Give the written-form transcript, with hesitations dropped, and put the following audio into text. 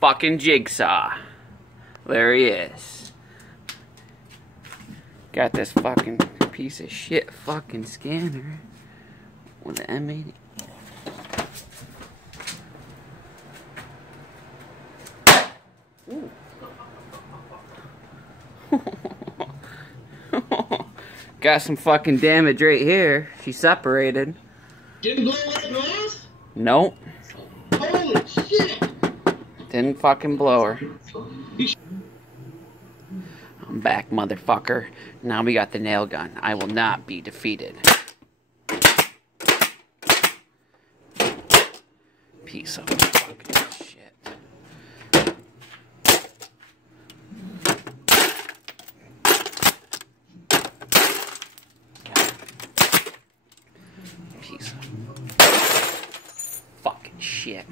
fucking Jigsaw. There he is. Got this fucking piece of shit fucking scanner with the M80. Ooh. Got some fucking damage right here. She separated. Didn't blow that glass? Nope. Holy shit! Didn't fucking blow her. I'm back, motherfucker. Now we got the nail gun. I will not be defeated. Piece of fucking shit. Piece of fucking shit.